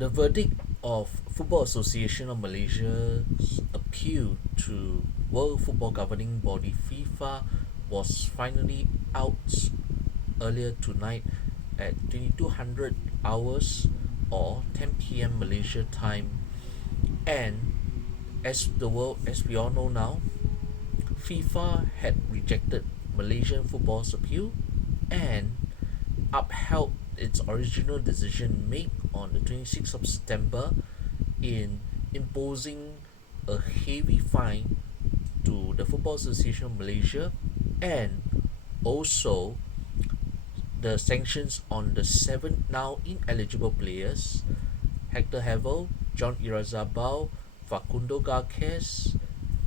The verdict of Football Association of Malaysia's appeal to World Football Governing Body FIFA was finally out earlier tonight at 2200 hours or 10 p.m. Malaysia time. And as we all know now, FIFA had rejected Malaysian football's appeal and upheld its original decision made on the 26th of September in imposing a heavy fine to the Football Association of Malaysia and also the sanctions on the seven now ineligible players: Hector Havel, John Irazabal, Facundo Garces,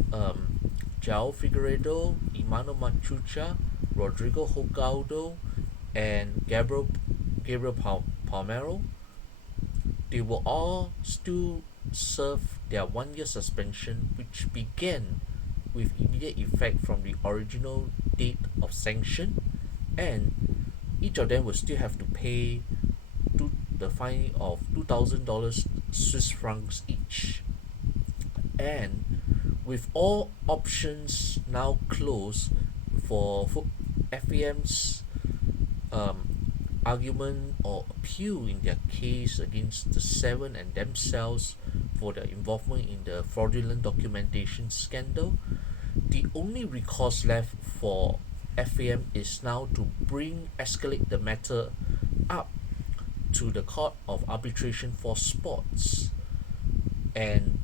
João Figueiredo, Emmanuel Machucha, Rodrigo Hogaldo, and Gabriel Palmero. They will all still serve their 1 year suspension, which began with immediate effect from the original date of sanction, and each of them will still have to pay the fine of $2,000 Swiss francs each. And with all options now closed for FAM's argument or appeal in their case against the seven and themselves for their involvement in the fraudulent documentation scandal, the only recourse left for FAM is now to escalate the matter up to the Court of Arbitration for Sports. And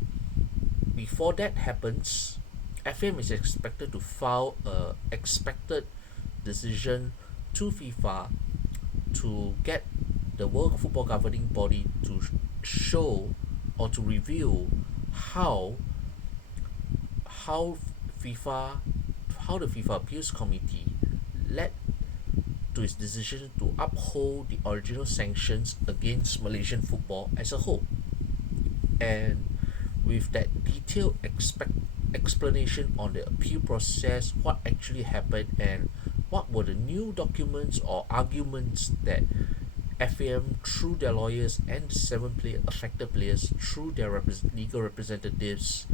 before that happens, FAM is expected to file a expected decision to FIFA to get the World Football Governing Body to show or to reveal how FIFA how the FIFA Appeals Committee led to its decision to uphold the original sanctions against Malaysian football as a whole. And with that detailed explanation on the appeal process, what actually happened, and what were the new documents or arguments that FAM, through their lawyers, and affected players through their legal representatives,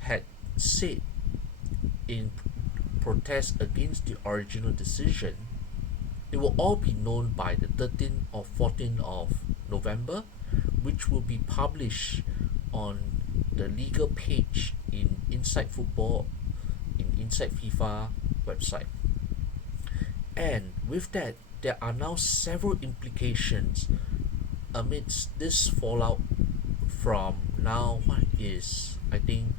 had said in protest against the original decision, it will all be known by the 13th or 14th of November, which will be published on the legal page in Inside Football, in Inside FIFA website. And with that, there are now several implications amidst this fallout from now what is, I think,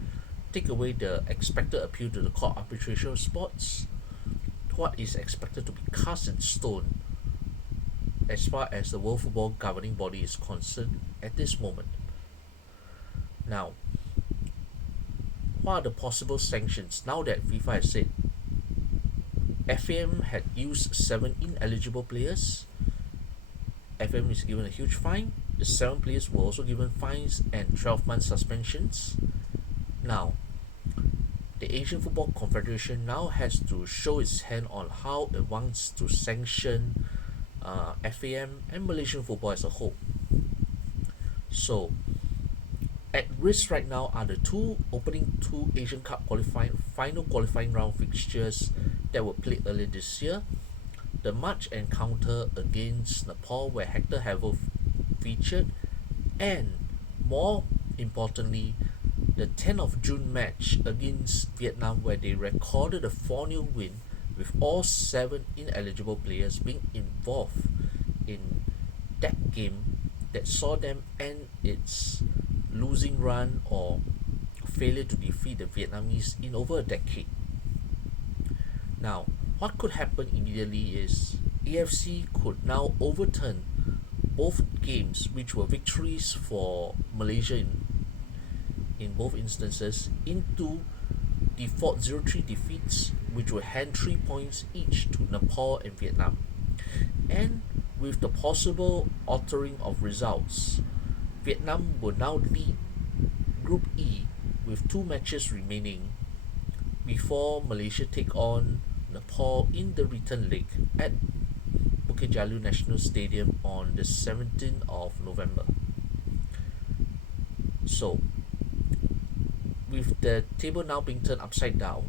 take away the expected appeal to the Court of Arbitration of Sports, what is expected to be cast in stone as far as the World Football Governing Body is concerned at this moment. Now, what are the possible sanctions now that FIFA has said FAM had used seven ineligible players? FAM is given a huge fine. The seven players were also given fines and 12-month suspensions. Now, the Asian Football Confederation now has to show its hand on how it wants to sanction FAM and Malaysian football as a whole. So, at risk right now are the opening two Asian Cup final qualifying round fixtures that were played earlier this year. The March encounter against Nepal, where Hector Havel featured, and more importantly, the 10th of June match against Vietnam, where they recorded a 4-0 win with all seven ineligible players being involved in that game that saw them end its losing run or failure to defeat the Vietnamese in over a decade. Now, what could happen immediately is AFC could now overturn both games, which were victories for Malaysia in both instances, into default 0-3 defeats, which will hand 3 points each to Nepal and Vietnam. And with the possible altering of results, Vietnam will now lead Group E with 2 matches remaining before Malaysia take on Nepal in the return leg at Bukit Jalil National Stadium on the 17th of November. So, with the table now being turned upside down,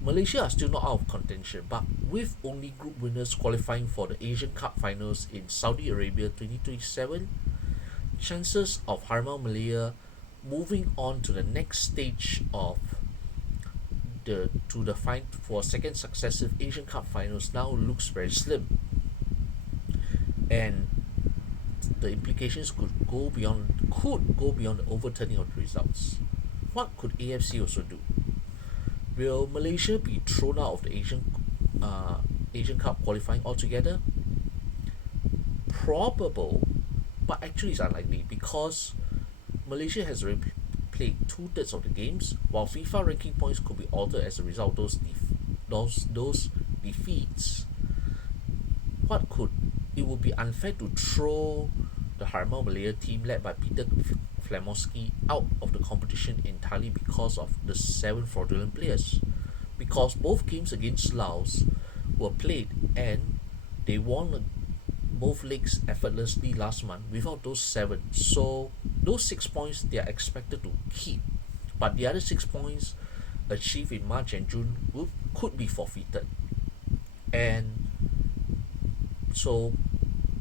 Malaysia are still not out of contention, but with only group winners qualifying for the Asian Cup finals in Saudi Arabia 2027, chances of Harimau Malaya moving on to the next stage of the fight for second successive Asian Cup finals now looks very slim, and the implications could go beyond the overturning of the results. What could AFC also do? Will Malaysia be thrown out of the Asian Cup qualifying altogether? Probable, but actually it's unlikely because Malaysia has already played 2/3 of the games, while FIFA ranking points could be altered as a result of those defeats. What could It would be unfair to throw the Harimau Malaya team led by Peter Flamoski out of the competition entirely because of the 7 fraudulent players. Because both games against Laos were played and they won both legs effortlessly last month without those 7. So those 6 points they are expected to keep, but the other 6 points achieved in March and June could be forfeited. And so,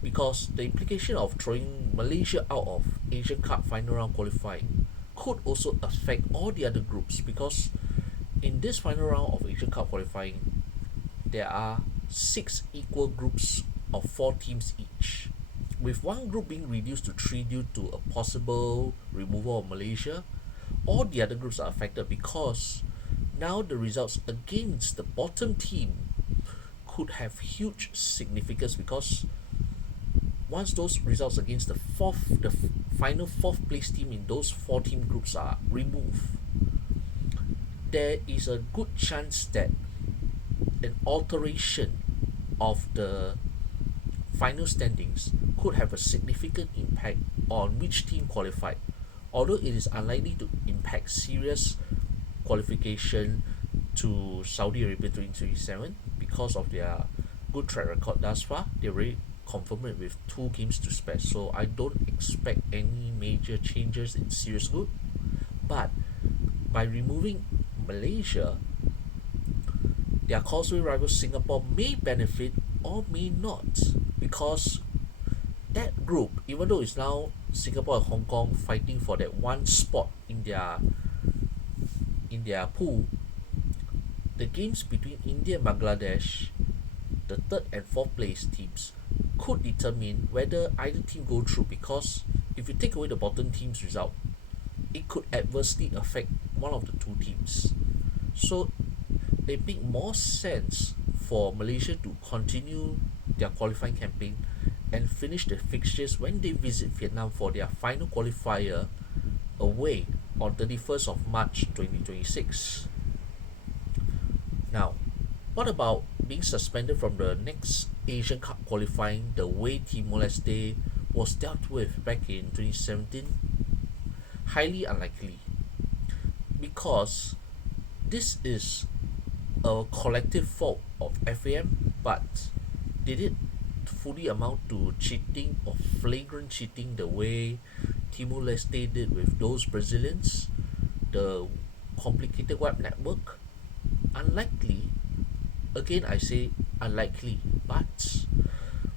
because the implication of throwing Malaysia out of Asian Cup final round qualifying could also affect all the other groups, because in this final round of Asian Cup qualifying there are 6 equal groups of 4 teams each, with one group being reduced to 3 due to a possible removal of Malaysia. All the other groups are affected because now the results against the bottom team could have huge significance, because once those results against the final 4th place team in those 4 team groups are removed, there is a good chance that an alteration of the final standings could have a significant impact on which team qualified, although it is unlikely to impact serious qualification to Saudi Arabia 2027 because of their good track record thus far. They already confirmed it with 2 games to spare, so I don't expect any major changes in serious good. But by removing Malaysia, their causeway rival Singapore may benefit or may not, because that group, even though it's now Singapore and Hong Kong fighting for that one spot in their pool, the games between India and Bangladesh, the 3rd and 4th place teams, could determine whether either team go through, because if you take away the bottom team's result, it could adversely affect one of the 2 teams. So it makes more sense for Malaysia to continue their qualifying campaign and finish the fixtures when they visit Vietnam for their final qualifier away on 31st of March 2026. Now, what about being suspended from the next Asian Cup qualifying the way Timor-Leste was dealt with back in 2017? Highly unlikely, because this is a collective fault of FAM, but did it fully amount to cheating or flagrant cheating the way Timor-Leste did with those Brazilians? The complicated web network? Unlikely. Again, I say unlikely, but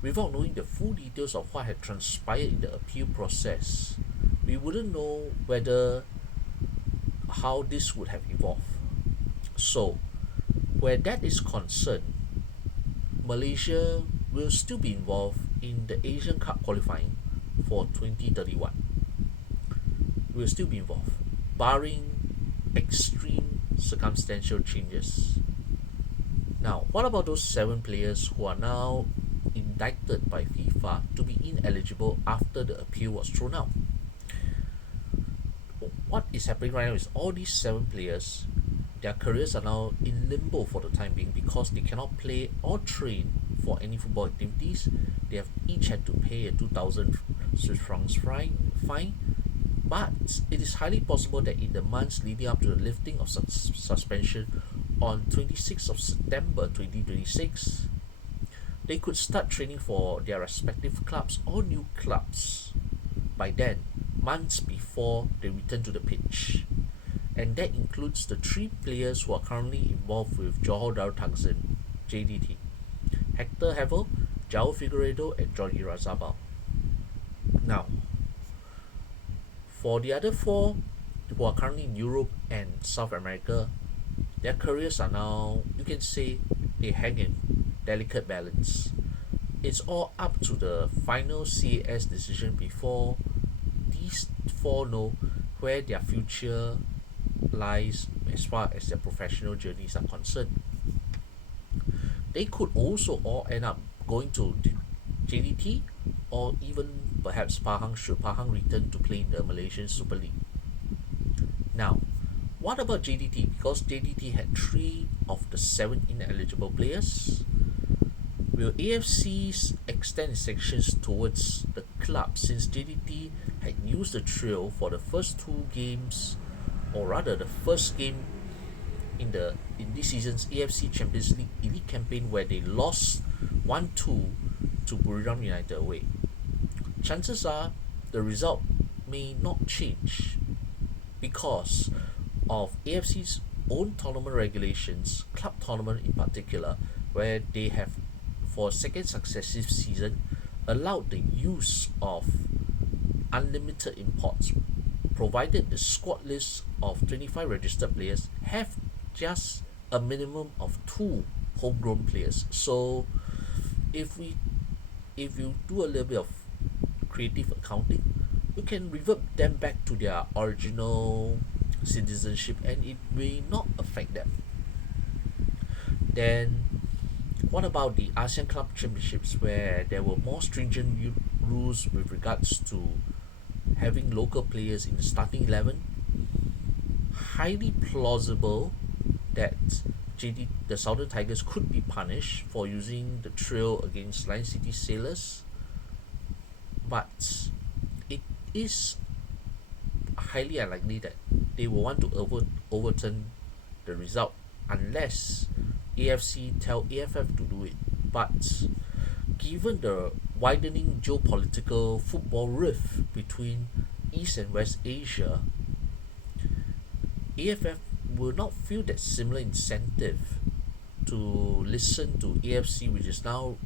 without knowing the full details of what had transpired in the appeal process, we wouldn't know how this would have evolved. So, where that is concerned, Malaysia will still be involved in the Asian Cup qualifying for 2031. Will still be involved, barring extreme circumstantial changes. Now, what about those 7 players who are now indicted by FIFA to be ineligible after the appeal was thrown out? What is happening right now is all these 7 players, their careers are now in limbo for the time being, because they cannot play or train for any football activities. They have each had to pay a 2,000 Swiss francs fine. But it is highly possible that in the months leading up to the lifting of suspension on 26th of September 2026, they could start training for their respective clubs or new clubs. By then, months before they return to the pitch. And that includes the three players who are currently involved with Johor Darul Takzin, JDT: Hector Havel, João Figueiredo, and John Irazabal. Now, for the other four who are currently in Europe and South America, their careers are now, you can say, they hang in delicate balance. It's all up to the final CAS decision before these four know where their future lies as far as their professional journeys are concerned. They could also all end up going to JDT, or even perhaps Pahang, should Pahang return to play in the Malaysian Super League. Now, what about JDT? Because JDT had 3 of the 7 ineligible players. Will AFC extend its sanctions towards the club, since JDT had used the trio for the first 2 games, or rather the first game in this season's AFC Champions League Elite campaign, where they lost 1-2 to Buriram United away? Chances are the result may not change because of AFC's own tournament regulations, club tournament in particular, where they have, for a second successive season, allowed the use of unlimited imports, provided the squad list of 25 registered players have just a minimum of 2 homegrown players. So if you do a little bit of creative accounting, you can revert them back to their original citizenship and it may not affect them. Then what about the ASEAN Club Championships, where there were more stringent rules with regards to having local players in the starting 11? Highly plausible that the Southern Tigers could be punished for using the trio against Lion City Sailors, but it is highly unlikely that they will want to overturn the result unless AFC tell AFF to do it. But given the widening geopolitical football rift between East and West Asia, AFF will not feel that similar incentive to listen to AFC, which is now,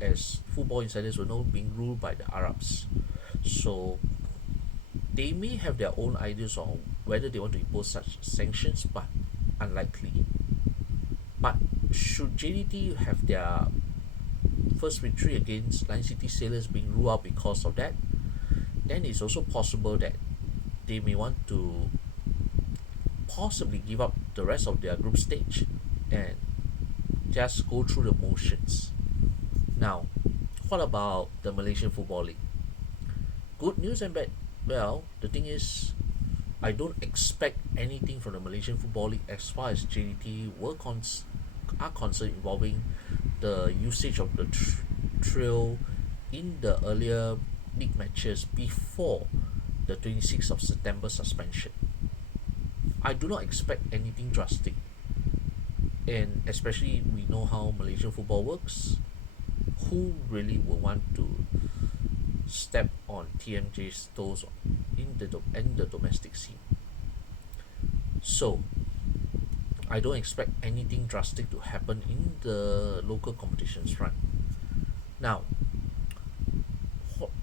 as football insiders will know, being ruled by the Arabs. So they may have their own ideas on whether they want to impose such sanctions, but unlikely. But should JDT have their first victory against Lion City Sailors being ruled out because of that, then it's also possible that they may want to possibly give up the rest of their group stage and just go through the motions. Now, what about the Malaysian Football League? Good news and bad. Well, the thing is, I don't expect anything from the Malaysian Football League as far as JDT are concerned, involving the usage of the trio in the earlier league matches before the 26th of September suspension. I do not expect anything drastic, and especially we know how Malaysian football works. Who really will want to step on TMJ's toes in the domestic scene? So I don't expect anything drastic to happen in the local competitions front. Now,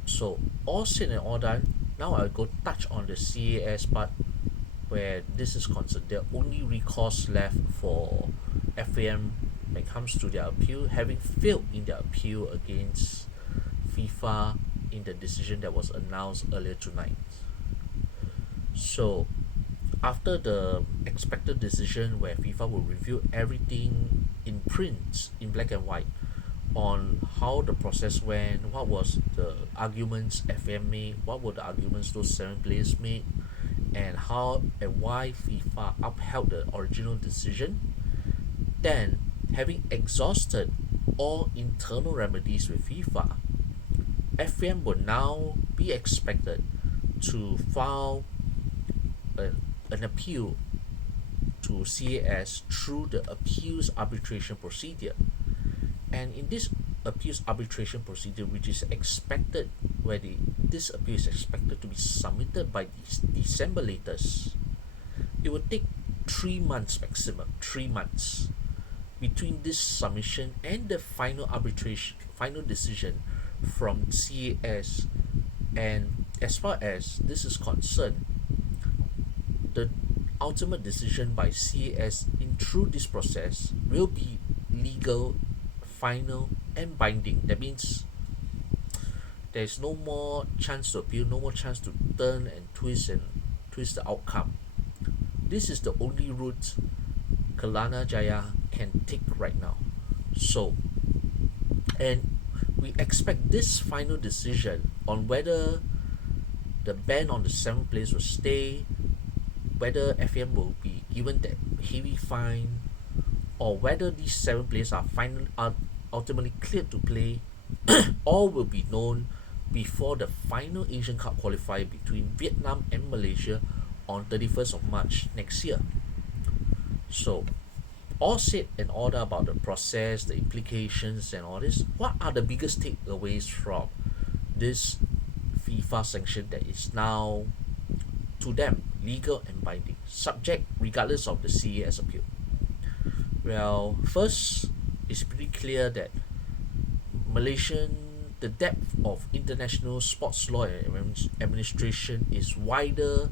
so all said and all done, now I'll go touch on the CAS part where this is concerned. The only recourse left for FAM when it comes to their appeal, having failed in their appeal against FIFA in the decision that was announced earlier tonight. So after the expected decision where FIFA will review everything in print, in black and white, on how the process went, what was the arguments FM made, what were the arguments those 7 players made, and how and why FIFA upheld the original decision, then having exhausted all internal remedies with FIFA, FM will now be expected to file an appeal to CAS through the appeals arbitration procedure. And in this appeals arbitration procedure, which is expected, this appeal is expected to be submitted by December latest. It will take 3 months maximum, 3 months between this submission and the final decision from CAS. And as far as this is concerned, the ultimate decision by CAS in through this process will be legal, final, and binding. That means there is no more chance to appeal, no more chance to turn and twist the outcome. This is the only route Kelana Jaya can take right now. So, and we expect this final decision on whether the ban on the 7 players will stay, whether FAM will be given that heavy fine, or whether these 7 players are ultimately cleared to play, all will be known before the final Asian Cup qualifier between Vietnam and Malaysia on 31st of March next year. So, all said and all that about the process, the implications, and all this, what are the biggest takeaways from this FIFA sanction that is now, to them, legal and binding, subject regardless of the CAS appeal? Well, first, it's pretty clear that the depth of international sports law and administration is wider,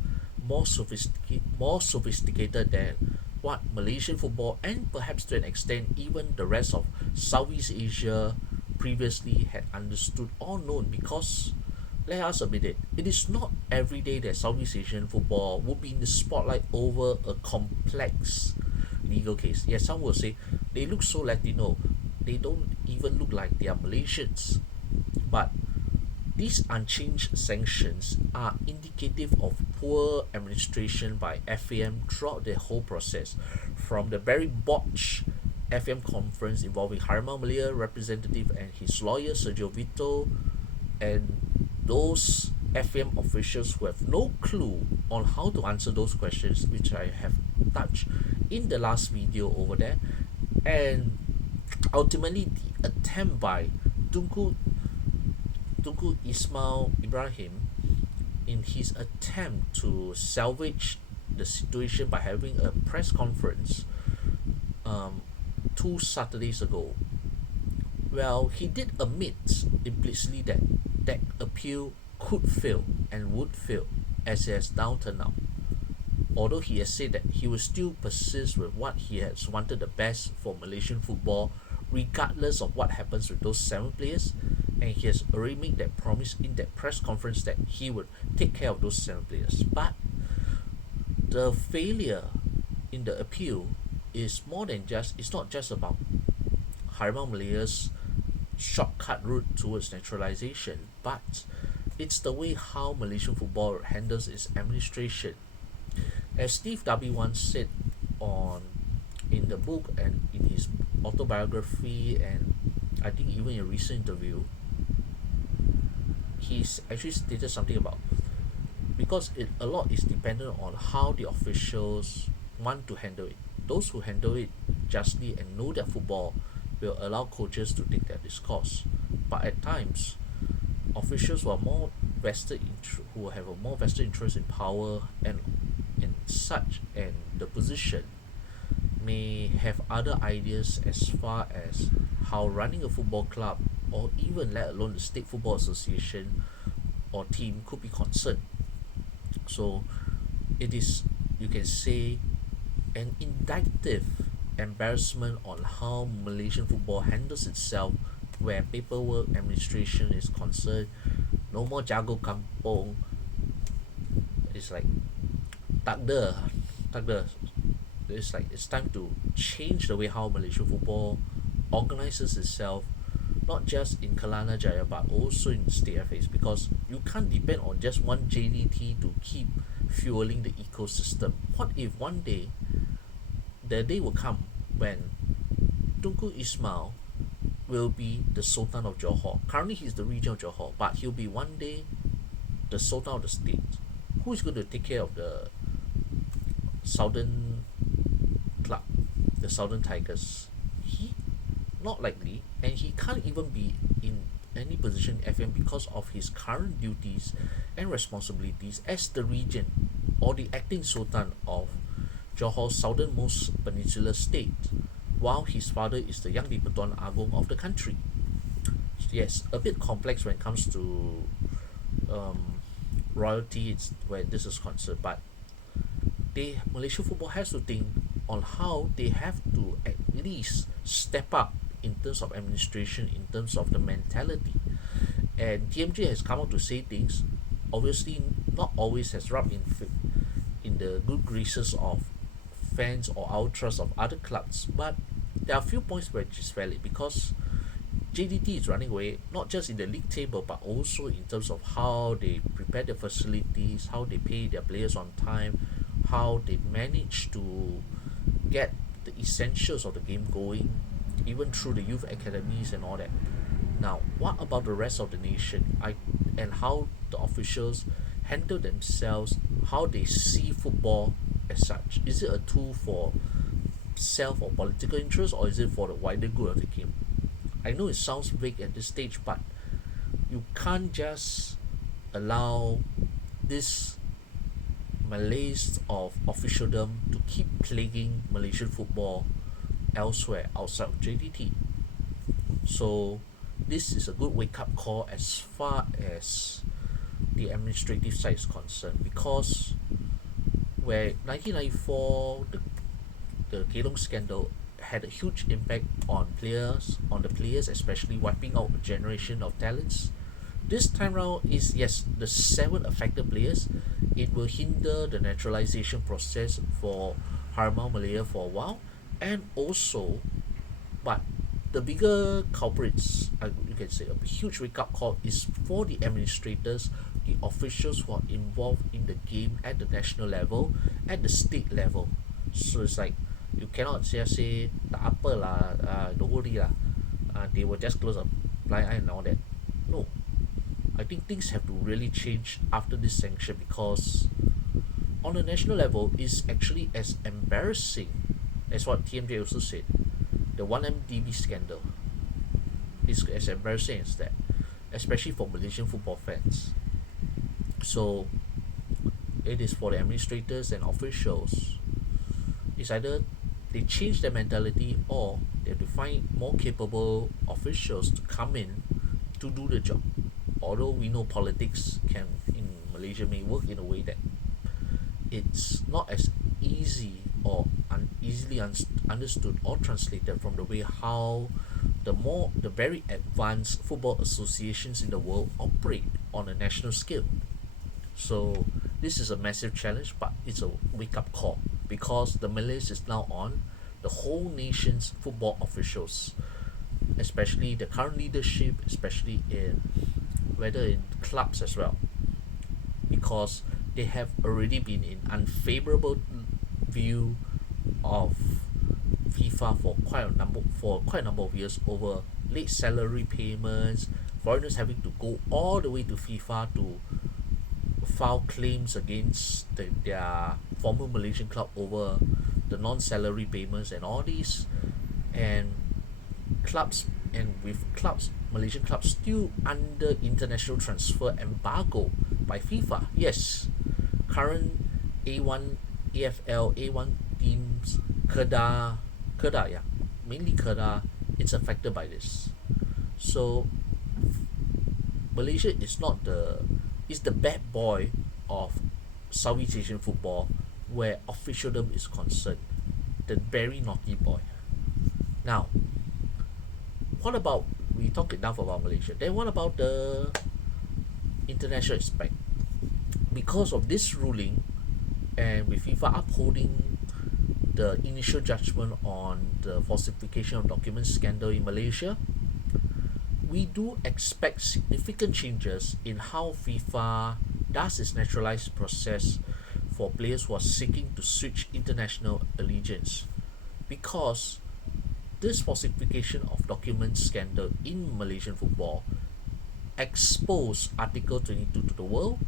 more sophisticated than what Malaysian football, and perhaps to an extent even the rest of Southeast Asia, previously had understood or known. Because, let us admit it, it is not every day that Southeast Asian football would be in the spotlight over a complex legal case. Yes, some will say they look so Latino, they don't even look like they are Malaysians. But these unchanged sanctions are indicative of poor administration by FAM throughout the whole process, from the very botched FAM conference involving Harimau Malaya representative and his lawyer Sergio Vito, and those FAM officials who have no clue on how to answer those questions, which I have touched in the last video over there, and ultimately the attempt by Tunku Ismail Ibrahim in his attempt to salvage the situation by having a press conference 2 Saturdays ago. Well, he did admit implicitly that that appeal could fail and would fail, as it has now turned out. Although he has said that he will still persist with what he has wanted the best for Malaysian football, regardless of what happens with those 7 players, and he has already made that promise in that press conference that he would take care of those 7 players. But the failure in the appeal is more than just, it's not just about Harimau Malaya's shortcut route towards naturalization, but it's the way how Malaysian football handles its administration. As Steve Darby once said in the book and in his autobiography, and I think even in a recent interview, he's actually stated something about, because a lot is dependent on how the officials want to handle it. Those who handle it justly and know their football will allow coaches to take their discourse. But at times, officials who are more who have a more vested interest in power and such and the position may have other ideas as far as how running a football club, or even let alone the State Football Association or team, could be concerned. So it is, you can say, an indictive embarrassment on how Malaysian football handles itself where paperwork administration is concerned. No more jago kampung. It's like takde. It's like it's time to change the way how Malaysian football organizes itself, not just in Kelana Jaya but also in state FAs, because you can't depend on just one JDT to keep fueling the ecosystem. What if one day, the day will come when Tunku Ismail will be the Sultan of Johor? Currently he's the region of Johor, but he'll be one day the Sultan of the state. Who is going to take care of the Southern club, the Southern Tigers? He? Not likely. and he can't even be in any position in FM because of his current duties and responsibilities as the regent or the acting sultan of Johore's southernmost peninsular state, while his father is the Yang di-Pertuan Agong of the country. Yes, a bit complex when it comes to um, royalty, it's where this is concerned, but Malaysia football has to think on how they have to at least step up in terms of administration, in terms of the mentality. And TMJ has come out to say things, obviously not always has rubbed in the good graces of fans or ultras of other clubs, but there are a few points which is valid because JDT is running away not just in the league table but also in terms of how they prepare the facilities, how they pay their players on time, how they manage to get the essentials of the game going, even through the youth academies and all that. Now, what about the rest of the nation? And how the officials handle themselves, how they see football as such. Is it a tool for self or political interest, or is it for the wider good of the game? I know it sounds vague at this stage, but you can't just allow this malaise of officialdom to keep plaguing Malaysian football elsewhere outside of JDT. So this is a good wake-up call as far as the administrative side is concerned, because where 1994 the Kelong scandal had a huge impact on the players, especially wiping out a generation of talents. This time round is, yes, the 7 affected players. It will hinder the naturalization process for Harimau Malaya for a while, and also, but the bigger culprits, you can say a huge wake-up call, is for the administrators, the officials who are involved in the game at the national level, at the state level. So it's like you cannot just say tak apa lah, don't worry lah, they will just close a blind eye and all that. No, I think things have to really change after this sanction, because on a national level is actually as embarrassing as what TMJ also said. The 1MDB scandal is as embarrassing as that, especially for Malaysian football fans. So it is for the administrators and officials. It's either they change their mentality, or they have to find more capable officials to come in to do the job. Although we know politics can in Malaysia may work in a way that it's not as easy or easily understood or translated from the way how the very advanced football associations in the world operate on a national scale. So this is a massive challenge, but it's a wake-up call, because the malaise is now on the whole nation's football officials, especially the current leadership, especially in whether in clubs as well, because they have already been in unfavorable view of FIFA for quite a number of years, over late salary payments, foreigners having to go all the way to FIFA to file claims against their former Malaysian club over the non-salary payments and all these, and with clubs, Malaysian clubs still under international transfer embargo by FIFA. Yes, current A1 AFL A1 teams, Kedah, yeah, mainly Kedah, it's affected by this. So Malaysia is the bad boy of Southeast Asian football, where officialdom is concerned, the very naughty boy. Now, what about, we talked enough about Malaysia, then what about the international aspect? Because of this ruling, and with FIFA upholding the initial judgment on the falsification of documents scandal in Malaysia, we do expect significant changes in how FIFA does its naturalized process for players who are seeking to switch international allegiance, because this falsification of documents scandal in Malaysian football exposed Article 22 to the world,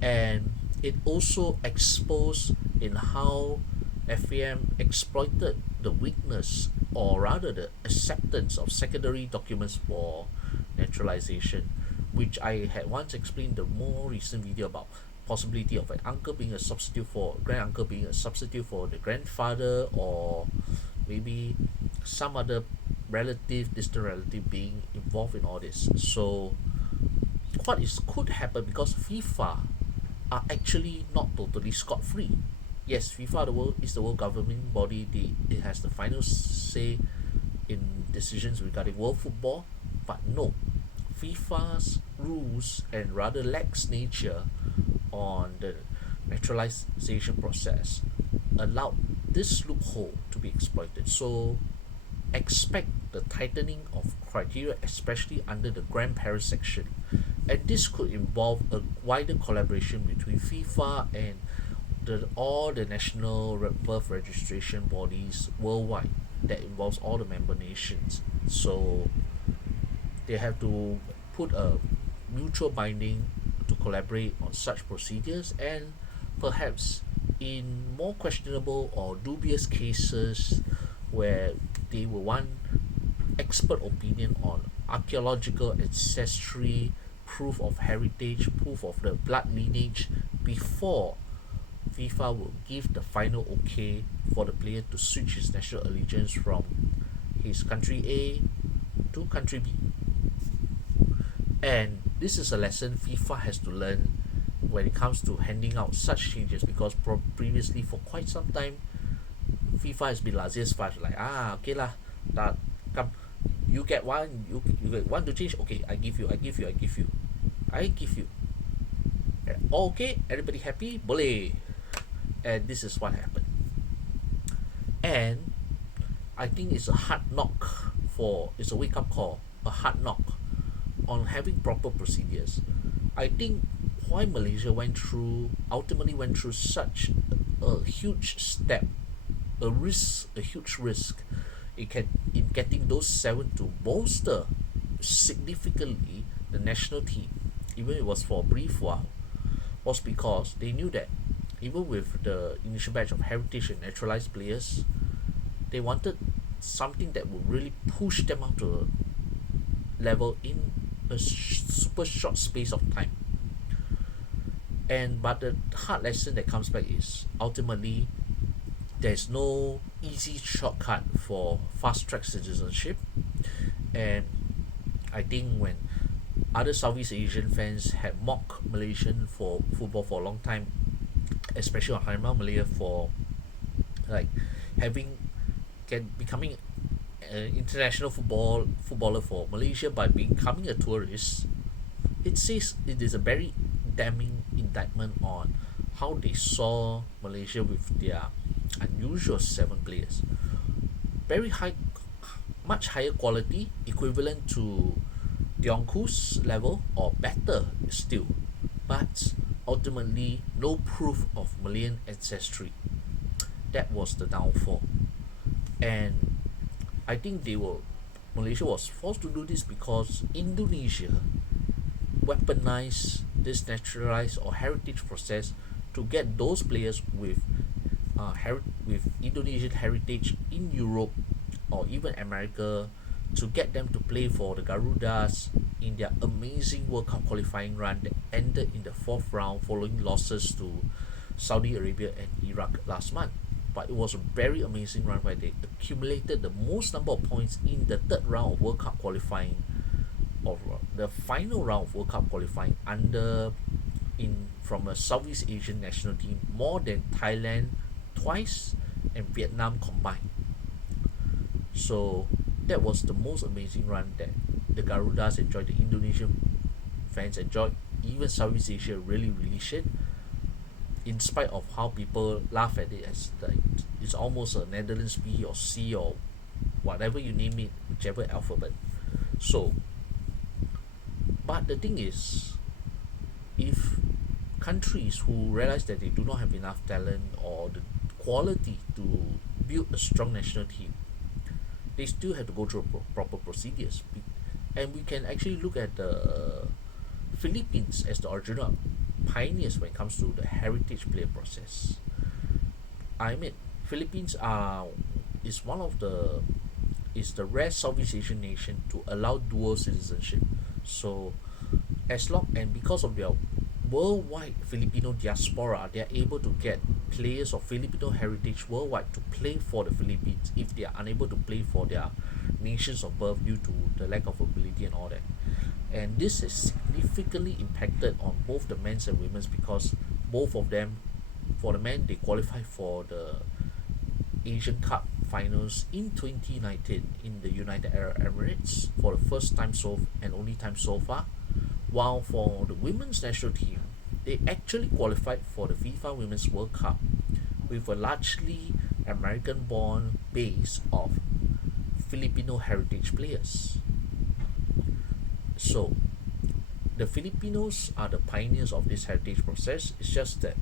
and it also exposed in how FAM exploited the weakness, or rather the acceptance of secondary documents for naturalization, which I had once explained the more recent video about possibility of an uncle being a substitute for grand uncle being a substitute for the grandfather, or maybe some other relative, distant relative being involved in all this. So what is could happen, because FIFA are actually not totally scot-free. Yes, FIFA is the world governing body. It has the final say in decisions regarding world football, but no, FIFA's rules and rather lax nature on the naturalization process allowed this loophole to be exploited. So expect the tightening of criteria, especially under the grandparent section. And this could involve a wider collaboration between FIFA and all the national birth registration bodies worldwide that involves all the member nations. So they have to put a mutual binding to collaborate on such procedures, and perhaps in more questionable or dubious cases where they will want expert opinion on archaeological ancestry, proof of heritage, proof of the blood lineage, before FIFA will give the final okay for the player to switch his national allegiance from his country A to country B. And this is a lesson FIFA has to learn when it comes to handing out such changes, because previously for quite some time FIFA has been laissez faire, like okay lah, that come, you get one, you get one to change, okay, I give you. Okay, everybody happy, boleh. And this is what happened. And I think it's a it's a wake up call, a hard knock on having proper procedures. I think why Malaysia ultimately went through such a huge step, a huge risk in getting those 7 to bolster significantly the national team, even if it was for a brief while, was because they knew that even with the initial batch of heritage and naturalized players, they wanted something that would really push them up to a level in a super short space of time. But the hard lesson that comes back is ultimately there's no easy shortcut for fast track citizenship. And I think when other Southeast Asian fans had mocked Malaysian for football for a long time, especially on Harimau Malaya for like becoming an international footballer for Malaysia by becoming a tourist, it says it is a very damning indictment on how they saw Malaysia with their unusual 7 players. Very high, much higher quality, equivalent to Tiongku's level or better still, but ultimately no proof of Malayan ancestry. That was the downfall. And I think Malaysia was forced to do this because Indonesia weaponized this naturalized or heritage process to get those players with Indonesian heritage in Europe or even America, to get them to play for the Garudas in their amazing World Cup qualifying run that ended in the 4th round following losses to Saudi Arabia and Iraq last month. But it was a very amazing run where they accumulated the most number of points in the 3rd round of World Cup qualifying, or the final round of World Cup qualifying, from a Southeast Asian national team, more than Thailand twice and Vietnam combined. So that was the most amazing run that the Garudas enjoyed, the Indonesian fans enjoyed, even Southeast Asia really shared, in spite of how people laugh at it as like it's almost a Netherlands B or C or whatever you name it, whichever alphabet. So, but the thing is, if countries who realize that they do not have enough talent or the quality to build a strong national team, they still have to go through proper procedures. And we can actually look at the Philippines as the original pioneers when it comes to the heritage player process. I mean, Philippines are is one of the is the rare Southeast Asian nation to allow dual citizenship. So as long and because of their worldwide Filipino diaspora, they are able to get players of Filipino heritage worldwide to play for the Philippines if they are unable to play for their nations of birth due to the lack of ability and all that. And this has significantly impacted on both the men's and women's because both of them, for the men, they qualified for the Asian Cup finals in 2019 in the United Arab Emirates for the first time and only time so far. While for the women's national team, they actually qualified for the FIFA Women's World Cup with a largely American-born base of Filipino heritage players. So, the Filipinos are the pioneers of this heritage process. It's just that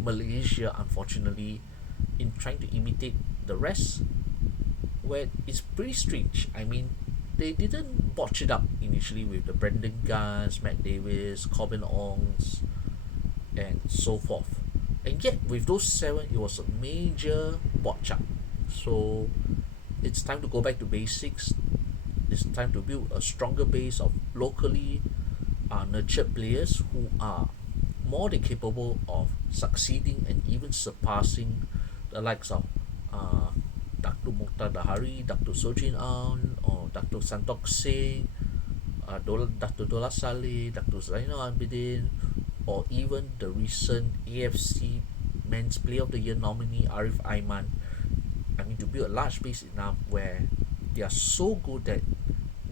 Malaysia, unfortunately, in trying to imitate the rest, where it's pretty strange. I mean, they didn't botch it up initially with the Brendan Gans, Matt Davis, Corbin Ongs, and so forth. And yet, with those seven, it was a major botch up. So, it's time to go back to basics. It's time to build a stronger base of locally nurtured players who are more than capable of succeeding and even surpassing the likes of Dr. Mukhtar Dahari, Dr. Sojin Aun, or Dr. Santok Singh, Dr. Dola Saleh, Dr. Zainal Abidin, or even the recent AFC Men's Player of the Year nominee Arif Aiman. I mean, to build a large base enough where they are so good that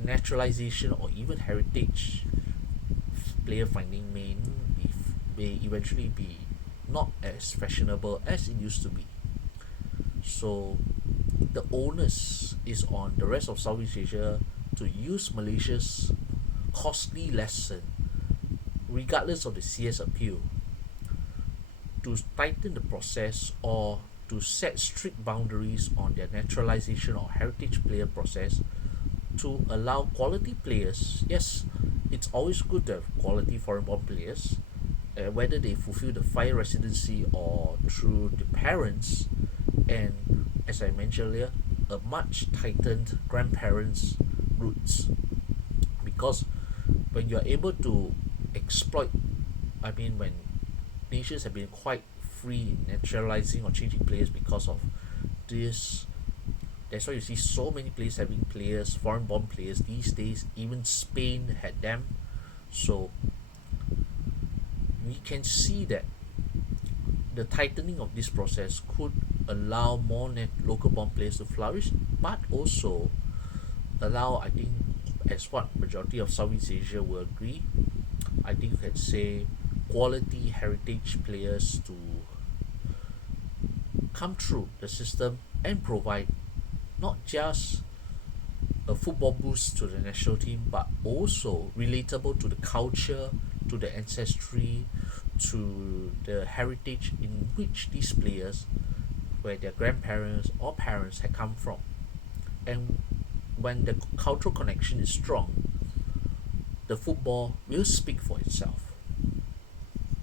naturalization or even heritage player finding may eventually be not as fashionable as it used to be. So the onus is on the rest of Southeast Asia to use Malaysia's costly lesson, regardless of the CS appeal, to tighten the process or to set strict boundaries on their naturalization or heritage player process to allow quality players. Yes, it's always good to have quality foreign born players, whether they fulfill the fire residency or through the parents, and as I mentioned earlier, a much tightened grandparents' roots. Because when you are able to exploit, I mean, when nations have been quite free in naturalizing or changing players because of this, that's why you see so many players having players, foreign born players these days. Even Spain had them. So we can see that the tightening of this process could allow more local born players to flourish, but also allow, I think, as what majority of Southeast Asia will agree, I think you can say quality heritage players to come through the system and provide not just a football boost to the national team, but also relatable to the culture, to the ancestry, to the heritage in which these players, where their grandparents or parents had come from. And when the cultural connection is strong, the football will speak for itself.